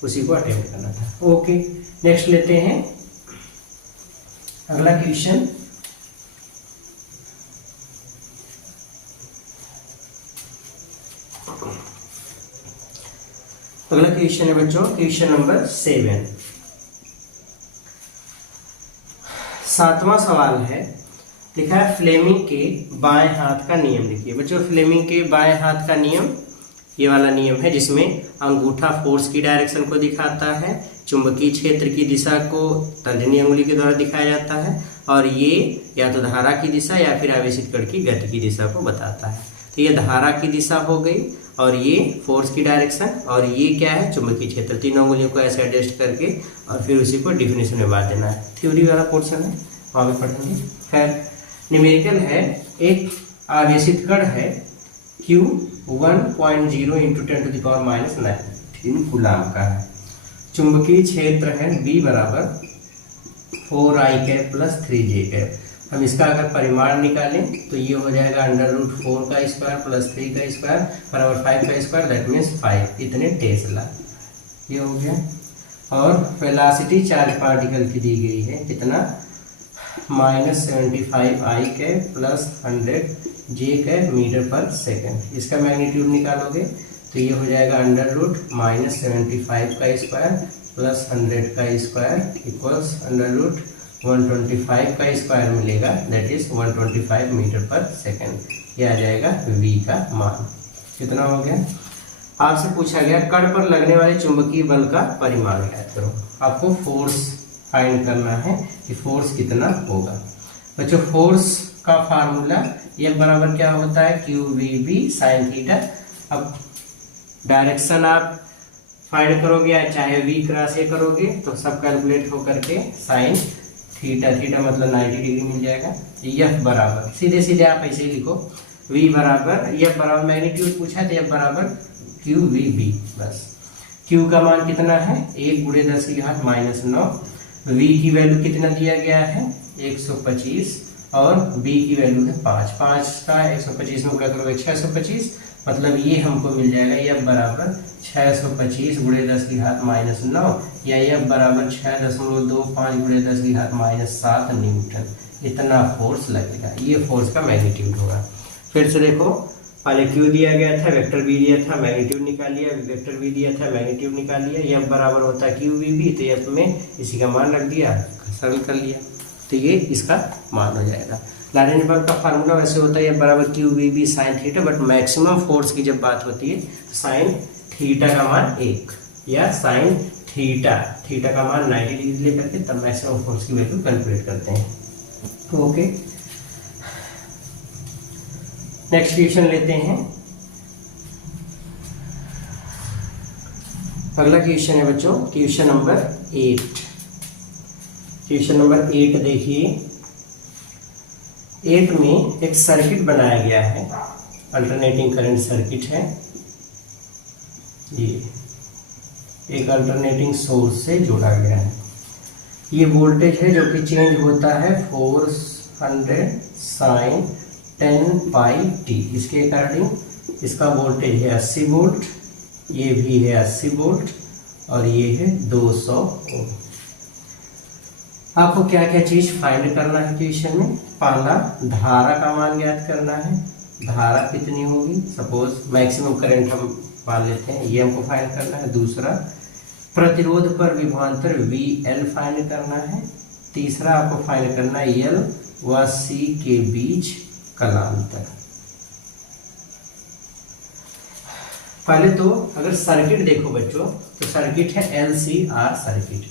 उसी को अटेम्प्ट करना था। ओके, नेक्स्ट लेते हैं अगला क्वेश्चन। अगला क्वेश्चन है बच्चों क्वेश्चन नंबर 7। 7वां सवाल है, लिखा है फ्लेमिंग के बाएं हाथ का नियम लिखिए। बच्चों फ्लेमिंग के बाएं हाथ का नियम ये वाला नियम है, जिसमें अंगूठा फोर्स की डायरेक्शन को दिखाता है, चुंबकीय क्षेत्र की दिशा को तर्जनी अंगुली के द्वारा दिखाया जाता है, और ये या तो धारा की दिशा या फिर आवेशित कण की गति की दिशा को बताता है। तो ये धारा की दिशा हो गई, और ये फोर्स की डायरेक्शन, और ये क्या है चुंबकीय क्षेत्र। तीनों अंगुलियों को ऐसे एडजस्ट करके और फिर उसी को डिफिनेशन में बांट देना है। थ्योरी वाला पोर्शन है, वहाँ भी पढ़ेंगे। खैर न्यूमेरिकल है, एक आवेशित कण है Q 1.0 × 10⁻⁹ कूलाम का है। चुंबकीय क्षेत्र है B बराबर 4i cap plus 3j cap. हम इसका अगर परिमाण निकालें तो ये हो जाएगा √4 का स्क्वायर प्लस 3 का स्क्वायर बराबर 5 का स्क्वायर, दैट मीन्स 5 इतने टेस्ला। ये हो गया। और वेलोसिटी चार्ज पार्टिकल की दी गई है, कितना -75i cap plus 100j cap meter पर सेकेंड। इसका मैग्नीट्यूड निकालोगे तो ये हो जाएगा √-75 का स्क्वायर प्लस 100 का स्क्वायर इक्वल्स √125 का स्क्वायर मिलेगा, दैट इज 125 मीटर पर सेकेंड। ये आ जाएगा v का मान। कितना हो गया। आपसे पूछा गया कण पर लगने वाले चुंबकीय बल का परिमाण ज्ञात करो। आपको फोर्स फाइंड करना है कि फोर्स कितना होगा। बच्चों फोर्स का फार्मूला F बराबर क्या होता है QVB sin थीटा। अब डायरेक्शन आप फाइंड करोगे या चाहे V क्रॉस A करोगे तो सब कैलकुलेट हो करके साइन थीटा, थीटा मतलब 90 डिग्री मिल जाएगा। F बराबर सीधे सीधे आप ऐसे ही लिखो, V बराबर F बराबर मैग्नीट्यूड पूछा है तो F बराबर QVB। बस Q का मान कितना है 1 × 10⁻⁹। V की वैल्यू कितना दिया गया है 125 और B की वैल्यू है 5। 5 का 125 में गुणा करोगे 625, मतलब ये हमको मिल जाएगा F बराबर 625 × 10⁻⁹ या F बराबर 6.25 × 10⁻⁷ न्यूटन। इतना फोर्स लगेगा, ये फोर्स का मैग्नीट्यूड होगा। फिर से देखो पहले क्यू दिया गया था, वेक्टर वी दिया था, मैग्नीट्यूड निकाल लिया, वेक्टर वी दिया था, मैग्नीट्यूड निकाल लिया, एफ बराबर होता है क्यू वी बी, तो एफ में इसी का मान रख दिया, सरल कर लिया, तो ये इसका मान हो जाएगा। लैरेंजबर्ग का फार्मूला वैसे होता है एफ बराबर Q V B sine theta, but maximum force की जब बात होती है तो साइन थीटा का मान 1 या साइन थीटा का मान 90 डिग्री लेकर के तब मैक्सिमम फोर्स की वैल्यू कैलकुलेट करते हैं। ओके, नेक्स्ट क्वेश्चन लेते हैं। अगला क्वेश्चन है बच्चों क्वेश्चन नंबर 8। क्वेश्चन नंबर 8 देखिए, 8 में एक सर्किट बनाया गया है, अल्टरनेटिंग करंट सर्किट है, ये एक अल्टरनेटिंग सोर्स से जोड़ा गया है। ये वोल्टेज है जो कि चेंज होता है 400 साइन 10 पाई टी, इसके अकॉर्डिंग इसका वोल्टेज है 80 वोल्ट, ये भी है 80 वोल्ट और ये है 200 ओम। आपको क्या क्या चीज फाइंड करना है क्वेश्चन में? पहला, धारा का मान ज्ञात करना है, धारा कितनी होगी, सपोज मैक्सिमम करंट हम मान लेते हैं, ये हमको फाइंड करना है। दूसरा, प्रतिरोध पर विभवांतर VL फाइंड करना है। तीसरा, आपको फाइंड करना है L व C के बीच कलांतर। पहले तो अगर सर्किट देखो बच्चों, तो सर्किट है LCR सर्किट,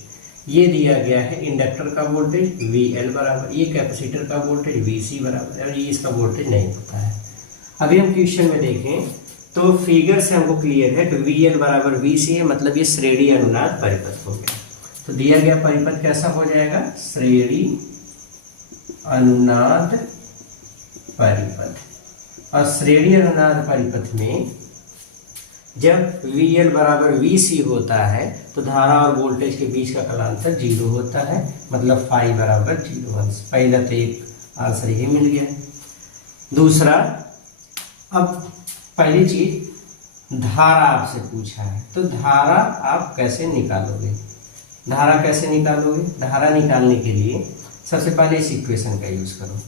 ये दिया गया है इंडक्टर का वोल्टेज VL बराबर, ये कैपेसिटर का वोल्टेज VC बराबर, और ये इसका वोल्टेज नहीं पता है। अभी हम क्वेश्चन में देखें तो फिगर से हमको क्लियर है कि VL बराबर VC है, मतलब ये श्रेणी अनुनाद परिपथ हो गया। तो दिया गया परिपथ कैसा हो जाएगा? श्रेणी अनुनाद परिपथ। और श्रेणी अनुनाद परिपथ में जब VL बराबर VC होता है तो धारा और वोल्टेज के बीच का कलांतर 0 होता है, मतलब फाई बराबर 0। पहला तो एक आंसर ही मिल गया। दूसरा, अब पहली चीज धारा आपसे पूछा है, तो धारा आप कैसे निकालोगे? धारा कैसे निकालोगे? धारा निकालने के लिए सबसे पहले इस इक्वेशन का यूज करो।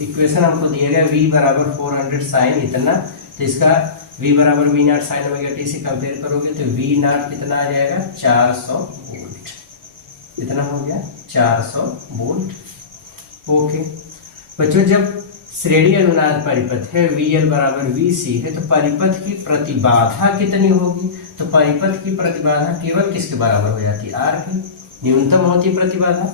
इक्वेशन हमको दिया गया V बराबर 400 साइन इतना, तो इसका V बराबर V not sine omega T से कंपेयर करोगे तो V नॉट कितना आ जाएगा? 400 वोल्ट। कितना हो गया? 400 वोल्ट। ओके बच्चों, जब श्रेणी अनुनाद परिपथ है, VL बराबर VC है, तो परिपथ की प्रतिबाधा कितनी होगी? तो परिपथ की प्रतिबाधा केवल किसके बराबर हो जाती है? R की, न्यूनतम होती प्रतिबाधा।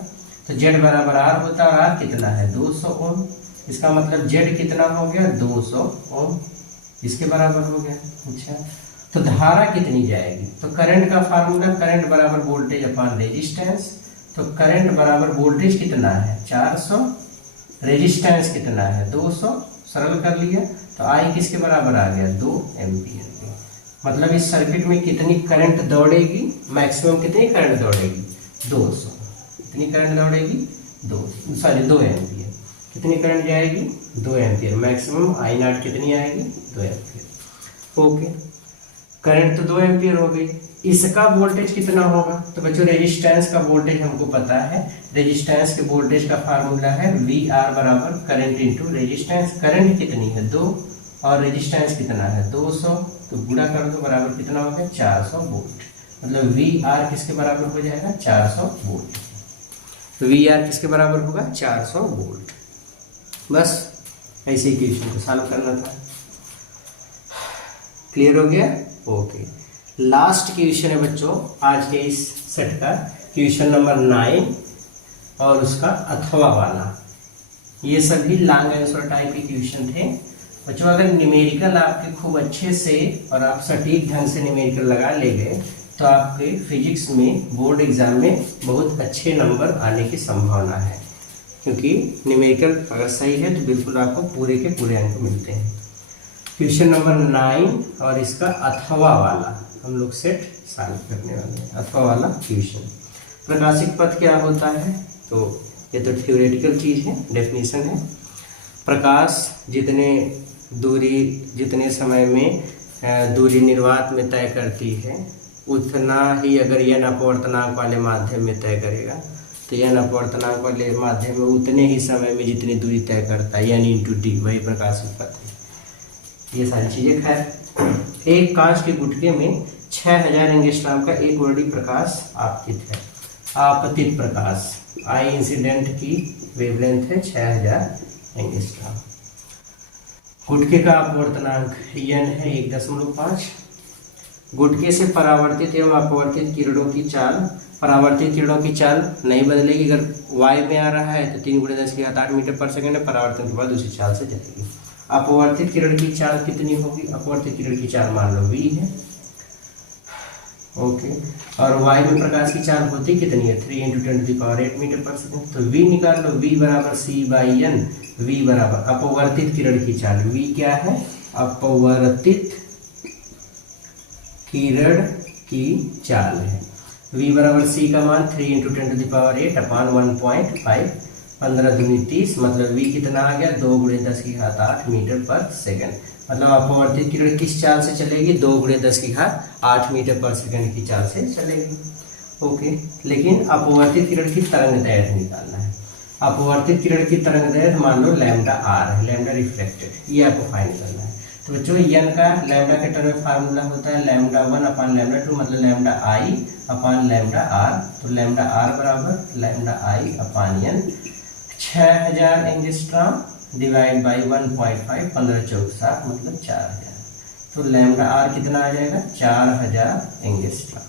तो Z बराबर R होता है, और R कितना है? 200 ओम। इसका मतलब Z कितना हो गया? 200 ओम, इसके बराबर हो गया। अच्छा, तो धारा कितनी जाएगी? तो करंट का फार्मूला, करंट बराबर वोल्टेज अपॉन रेजिस्टेंस। तो करंट बराबर वोल्टेज कितना है? 400, रेजिस्टेंस कितना है? 200, सरल कर लिया तो I किसके बराबर आ गया? 2 एम्पियर। मतलब इस सर्किट में कितनी करंट दौड़ेगी? मैक्सिमम कितनी करंट दौड़ेगी? 200। कितनी करंट दौड़ेगी? 2 एम्पियर। कितनी करंट जाएगी? 2 एम्पियर। मैक्सिमम I नॉट कितनी आएगी? 2 एम्पियर। ओके, करंट तो 2 एम्पियर हो गई। इसका वोल्टेज कितना होगा? तो बच्चों रेजिस्टेंस का वोल्टेज हमको पता है, रेजिस्टेंस के वोल्टेज का फार्मूला है VR बराबर करंट इंटू रेजिस्टेंस। करंट कितनी है? 2, और रेजिस्टेंस कितना है? 200, तो गुणा कर दो, बराबर कितना हो गया? 400 वोल्ट। मतलब VR किसके बराबर हो जाएगा? 400 वोल्ट। तो VR किसके बराबर होगा? 400 वोल्ट। बस ऐसे ही क्वेश्चन को सॉल्व करना था। क्लियर हो गया? ओके, लास्ट क्वेश्चन है बच्चों आज के इस सेट का, क्वेश्चन नंबर 9 और उसका अथवा वाला। ये सभी लॉन्ग आंसर टाइप के क्वेश्चन थे बच्चों। अगर न्यूमेरिकल आपके खूब अच्छे से और आप सटीक ढंग से न्यूमेरिकल लगा ले गए तो आपके फिजिक्स में बोर्ड एग्जाम में बहुत अच्छे नंबर आने की संभावना है, क्योंकि न्यूमेरिकल अगर सही है तो बिल्कुल आपको पूरे के पूरे अंक मिलते हैं। क्वेश्चन नंबर 9 और इसका अथवा वाला हम लोग सेट सॉल्व करने वाले हैं। अथवा वाला क्वेश्चन, प्रकाशिक पथ क्या होता है? तो ये तो थ्योरेटिकल चीज है, डेफिनेशन है। प्रकाश जितने समय में दूरी निर्वात में तय करती है, उतना ही अगर यह अपवर्तनांक वाले माध्यम में तय करेगा तो यह अपवर्तनांक वाले माध्यम में उतने ही समय में जितनी दूरी तय करता है, यानी इंटू डी, वही प्रकाशिक पथ है। ये सारी चीजें। खैर, एक कांच के गुटके में 6000 एंगस्ट्रॉम का एक वर्डी प्रकाश आपतित है। आपतित प्रकाश आई इंसिडेंट की वेवलेंथ है 6000 एंगस्ट्रॉम। गुटके का अपवर्तनांक n है 1.5। गुटके से परावर्तित एवं अपवर्तित किरणों की चाल, परावर्तित किरणों की चाल नहीं बदलेगी। अगर y में आ रहा है तो 3 × 10⁸ मीटर पर सेकंड है, परावर्तन के बाद दूसरी चाल से चलेगी। अपवर्तित किरण की चाल कितनी होगी? अपवर्तित किरण की चाल मान लो v है, ओके। और y में प्रकाश की चाल होती कितनी है? 3 × 10⁸ मीटर पर सेकंड। तो v निकाल लो, v बराबर c/n। v बराबर अपवर्तित किरण की चाल, v क्या है? अपवर्तित किरण की चाल है। v बराबर c का मान 3 × 10⁸ अपान 1.5, 15 दूनी 30, मतलब v कितना आ गया? 2 × 10⁸ मीटर पर सेकंड। मतलब अपवर्तित किरण किस चाल से चलेगी? 2 × 10⁸ मीटर पर सेकंड की चाल से चलेगी, ओके। लेकिन अपवर्तित किरण की तरंग दैर्घ्य निकालना है। अपवर्तित किरण की तरंग दैर्घ्य मान लो लैम्डा r है, लैम्डा रिफ्लेक्टेड, ये आपको फाइंड करना है। तो बच्चों n का लैम्डा के टर्म में फार्मूला होता है λ1 अपान λ2, मतलब lambda i upon lambda r। तो लैम्डा r बराबर lambda i upon n। 6000 angstrom divide by 1.5, 15 चौक 60, मतलब 4000। तो लैम्डा r कितना आ जाएगा? 4000 एंगस्ट्रॉम।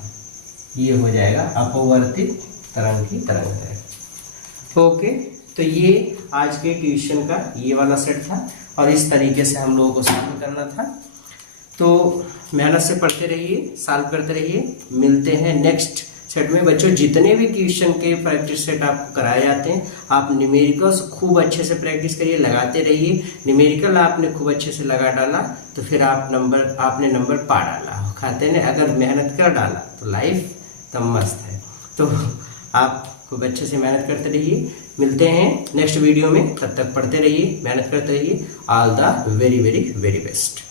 ये हो जाएगा अपवर्तित तरंग की तरंग दैर्घ्य, ओके। तो ये आज के ट्यूशन का ये वाला सेट था और इस तरीके से हम लोगों को सॉल्व करना था। तो मेहनत से पढ़ते रहिए, सॉल्व करते रहिए। मिलते हैं नेक्स्ट सेट में। बच्चों, जितने भी क्वेश्चन के प्रैक्टिस सेट आपको कराए जाते हैं, आप न्यूमेरिकल्स खूब अच्छे से प्रैक्टिस करिए, लगाते रहिए। न्यूमेरिकल आपने खूब अच्छे से लगा डाला तो फिर आपने नंबर पा डाला, खाते ने अगर मेहनत कर डाला तो लाइफ तब मस्त है। तो आप खूब अच्छे से मेहनत करते रहिए। मिलते हैं नेक्स्ट वीडियो में, तब तक पढ़ते रहिए, मेहनत करते रहिए। All the very very very best.